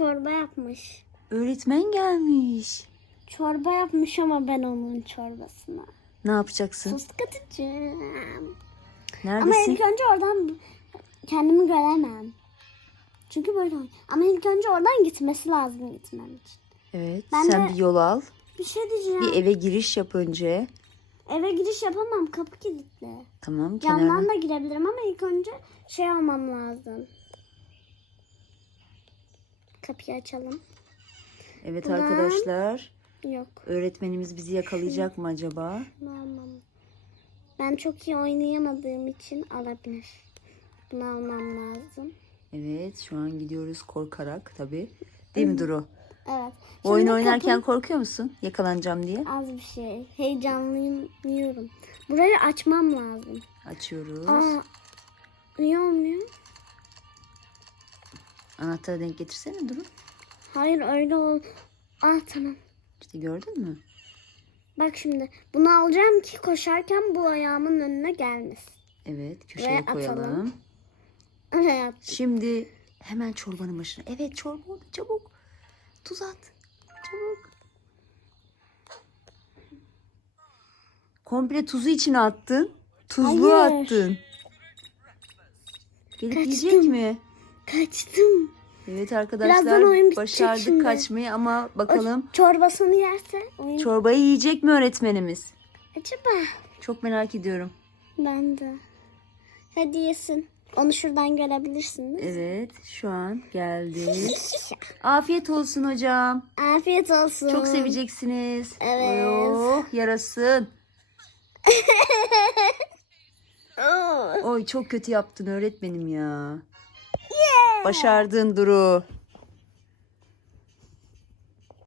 çorba yapmış. Öğretmen gelmiş. Çorba yapmış ama ben onun çorbasına. Ne yapacaksın? Sos katacağım. Ama Neredesin? ilk önce oradan kendimi göremem. Çünkü böyle Ama ilk önce oradan gitmesi lazım gitmem için. Evet. Ben sen de- bir yol al. Bir şey diyeceğim. Bir eve giriş yap önce. Eve giriş yapamam. Kapı kilitli. Tamam. Yandan da girebilirim ama ilk önce şey almam lazım. Kapıyı açalım. Evet Buradan- arkadaşlar. Yok. Öğretmenimiz bizi yakalayacak mı acaba? Almam. Ben çok iyi oynayamadığım için alabilir. Bunu almam lazım. Evet şu an gidiyoruz korkarak tabii. Değil mi Duru? Evet. Oyun Şimdi oynarken korkuyor musun? Yakalanacağım diye. kapı- az bir şey. Heyecanlıyım diyorum. Burayı açmam lazım. Açıyoruz. Aa, niye olmuyor? Anahtarı denk getirsene Duru. Hayır öyle ol. Ah tamam. İşte gördün mü? Bak şimdi bunu alacağım ki koşarken bu ayağımın önüne gelmesin. Evet köşeye atalım. koyalım. Evet. Şimdi hemen çorbanın başına. Evet çorba orada çabuk. Tuz at. Çabuk. Komple tuzu içine attın. Tuzlu Hayır. attın. Gelip Kaçtım. yiyecek mi? Kaçtım. Evet Birazdan arkadaşlar oyun bitecek başardık şimdi. kaçmayı ama bakalım Çorbasını yerse oyun. çorbayı yiyecek mi öğretmenimiz? Acaba? Çok merak ediyorum. Ben de. Hadi yesin. Onu şuradan görebilirsiniz. Evet şu an geldi. Afiyet olsun hocam. Afiyet olsun. Çok seveceksiniz. Evet. Oh, yarasın. Oo. Oy çok kötü yaptın öğretmenim ya. Başardın Duru.